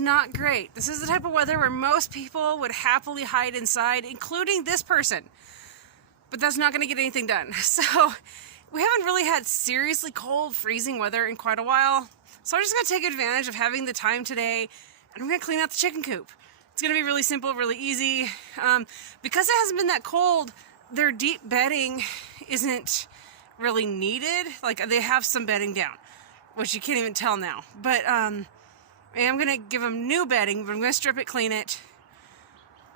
is not great. This is the type of weather where most people would happily hide inside, including this person. But that's not going to get anything done. So we haven't really had seriously cold, freezing weather in quite a while. So I'm just going to take advantage of having the time today, and I'm going to clean out the chicken coop. It's going to be really simple, really easy. Because it hasn't been that cold, their deep bedding isn't really needed. Like, they have some bedding down, which you can't even tell now. But I am going to give them new bedding, but I'm going to strip it, clean it.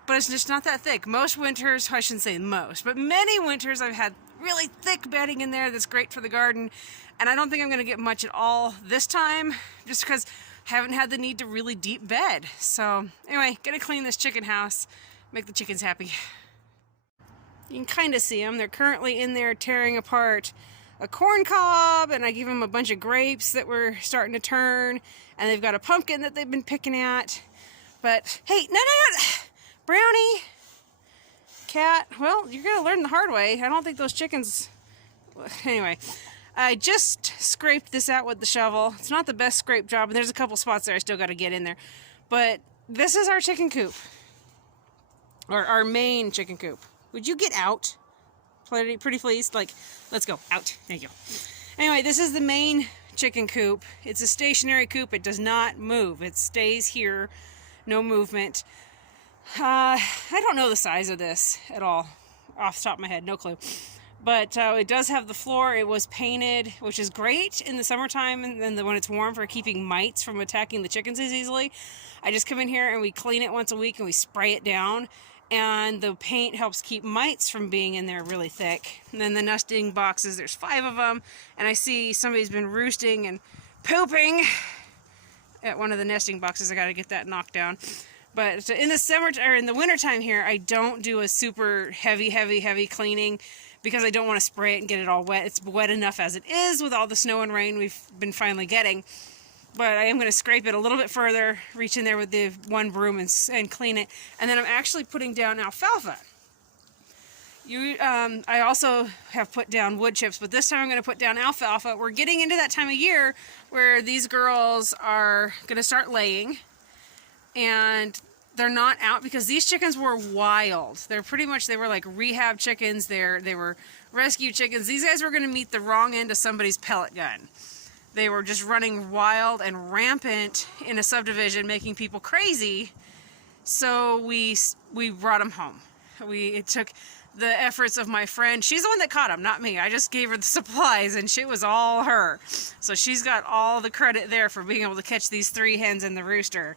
But it's just not that thick. Most winters, I shouldn't say most, but many winters I've had really thick bedding in there that's great for the garden. And I don't think I'm going to get much at all this time, just because I haven't had the need to really deep bed. So anyway, going to clean this chicken house, make the chickens happy. You can kind of see them. They're currently in there tearing apart a corn cob, and I gave them a bunch of grapes that were starting to turn, and they've got a pumpkin that they've been picking at. But hey, no, Brownie, cat, well, you're gonna learn the hard way. I don't think those chickens, anyway, I just scraped this out with the shovel. It's not the best scrape job, and there's a couple spots there I still got to get in there, but this is our chicken coop, or our main chicken coop. Would you get out? Pretty please, like, let's go out. Thank you. Anyway, this is the main chicken coop. It's a stationary coop. It does not move. It stays here, no movement. I don't know the size of this at all, off the top of my head, no clue. But it does have the floor. It was painted, which is great in the summertime, and then when it's warm, for keeping mites from attacking the chickens as easily. I just come in here and we clean it once a week and we spray it down, and the paint helps keep mites from being in there really thick. And then the nesting boxes, there's 5 of them, and I see somebody's been roosting and pooping at one of the nesting boxes. I got to get that knocked down. But in the summer, or in the wintertime here, I don't do a super heavy cleaning, because I don't want to spray it and get it all wet. It's wet enough as it is with all the snow and rain we've been finally getting. But I am going to scrape it a little bit further, reach in there with the one broom and clean it. And then I'm actually putting down alfalfa. I also have put down wood chips, but this time I'm going to put down alfalfa. We're getting into that time of year where these girls are going to start laying. And they're not out because these chickens were wild. They were like rehab chickens. They were rescue chickens. These guys were going to meet the wrong end of somebody's pellet gun. They were just running wild and rampant in a subdivision, making people crazy. So we brought them home. It took the efforts of my friend. She's the one that caught them, not me. I just gave her the supplies, and it was all her. So she's got all the credit there for being able to catch these 3 hens and the rooster.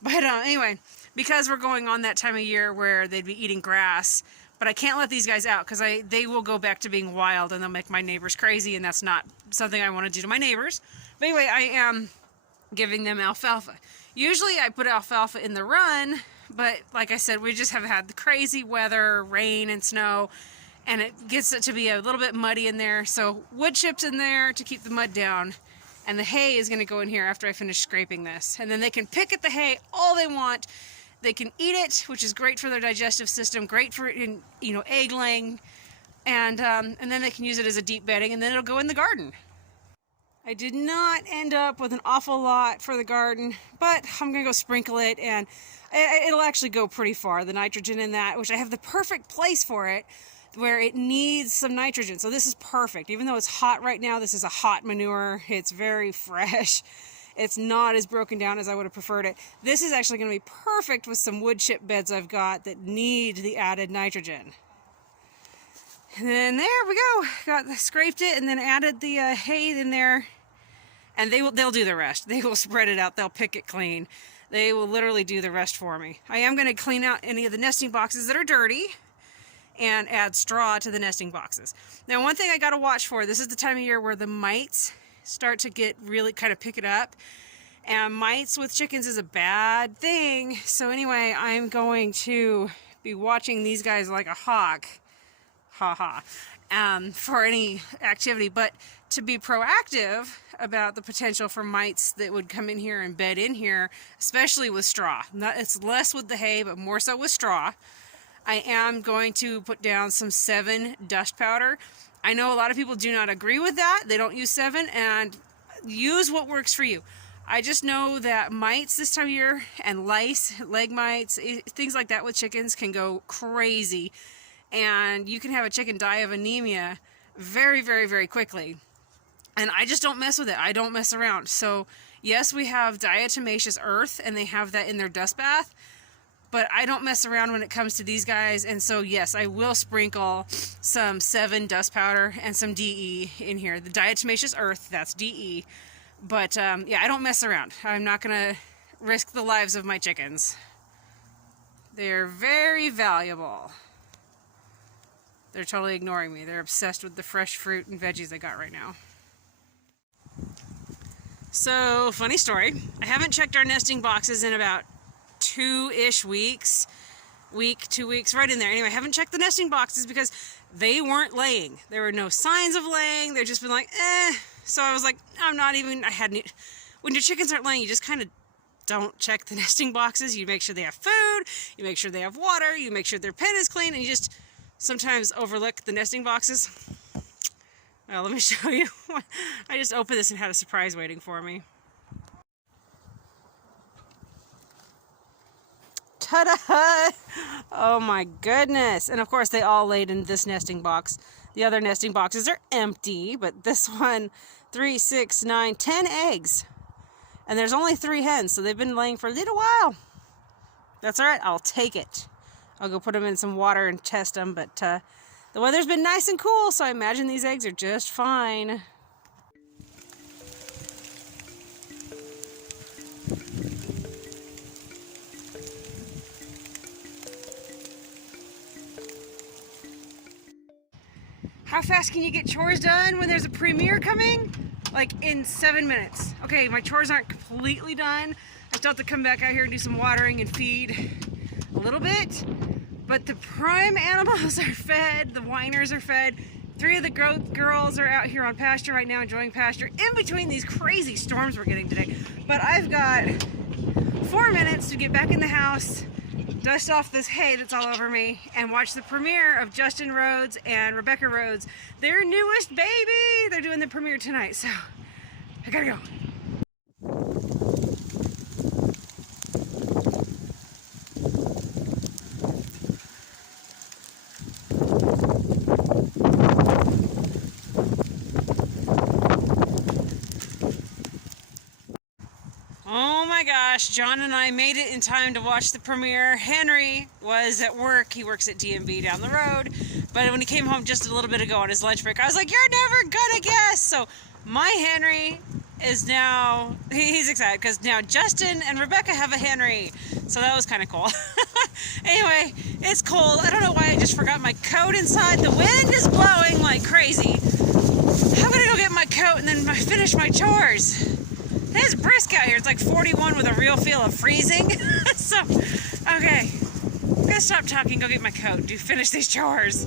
But anyway, because we're going on that time of year where they'd be eating grass, but I can't let these guys out because they will go back to being wild and they'll make my neighbors crazy, and that's not something I want to do to my neighbors. But anyway, I am giving them alfalfa. Usually I put alfalfa in the run, but like I said, we just have had the crazy weather, rain and snow, and it gets it to be a little bit muddy in there. So wood chips in there to keep the mud down. And the hay is going to go in here after I finish scraping this. And then they can pick at the hay all they want. They can eat it, which is great for their digestive system, great for egg laying. And then they can use it as a deep bedding, and then it'll go in the garden. I did not end up with an awful lot for the garden, but I'm going to go sprinkle it, and it'll actually go pretty far, the nitrogen in that, which I have the perfect place for it, where it needs some nitrogen. So this is perfect. Even though it's hot right now, this is a hot manure. It's very fresh. It's not as broken down as I would have preferred it. This is actually going to be perfect with some wood chip beds I've got that need the added nitrogen. And then there we go. Scraped it and then added the hay in there. And they'll do the rest. They will spread it out. They'll pick it clean. They will literally do the rest for me. I am going to clean out any of the nesting boxes that are dirty and add straw to the nesting boxes. Now, one thing I got to watch for, this is the time of year where the mites start to get really kind of pick it up. And mites with chickens is a bad thing. So anyway, I'm going to be watching these guys like a hawk. For any activity, but to be proactive about the potential for mites that would come in here and bed in here, especially with straw. It's less with the hay, but more so with straw. I am going to put down some 7 dust powder. I know a lot of people do not agree with that. They don't use 7, and use what works for you. I just know that mites this time of year and lice, leg mites, things like that with chickens can go crazy. And you can have a chicken die of anemia very, very, very quickly. And I just don't mess with it. I don't mess around. So yes, we have diatomaceous earth and they have that in their dust bath, but I don't mess around when it comes to these guys. And so yes, I will sprinkle some 7 dust powder and some DE in here. The diatomaceous earth, that's DE. But yeah, I don't mess around. I'm not gonna risk the lives of my chickens. They're very valuable. They're totally ignoring me. They're obsessed with the fresh fruit and veggies I got right now. So, funny story. I haven't checked our nesting boxes in about 2-ish weeks. 2 weeks, right in there. Anyway, I haven't checked the nesting boxes because they weren't laying. There were no signs of laying. They've just been like, eh. So I was like, when your chickens aren't laying, you just kind of don't check the nesting boxes. You make sure they have food, you make sure they have water, you make sure their pen is clean, and you just sometimes overlook the nesting boxes. Well, let me show you. I just opened this and had a surprise waiting for me. Ta-da! Oh my goodness. And of course they all laid in this nesting box. The other nesting boxes are empty, but this one, 3, 6, 9, 10 eggs. And there's only 3 hens, so they've been laying for a little while. That's all right, I'll take it. I'll go put them in some water and test them, but the weather's been nice and cool, so I imagine these eggs are just fine. How fast can you get chores done when there's a premiere coming? Like in 7 minutes. Okay, my chores aren't completely done. I still have to come back out here and do some watering and feed a little bit. But the prime animals are fed, the whiners are fed. 3 of the girls are out here on pasture right now, enjoying pasture in between these crazy storms we're getting today. But I've got 4 minutes to get back in the house, dust off this hay that's all over me, and watch the premiere of Justine Rhodes and Rebekah Rhodes, their newest baby. They're doing the premiere tonight, so I gotta go. Oh my gosh, John and I made it in time to watch the premiere. Henry was at work. He works at DMV down the road. But when he came home just a little bit ago on his lunch break, I was like, you're never gonna guess. So my Henry is now, he's excited because now Justin and Rebekah have a Henry. So that was kind of cool. Anyway, it's cold. I don't know why I just forgot my coat inside. The wind is blowing like crazy. I'm gonna go get my coat and then finish my chores. It's brisk out here. It's like 41 with a real feel of freezing. So, okay. I'm gonna stop talking, go get my coat, finish these chores.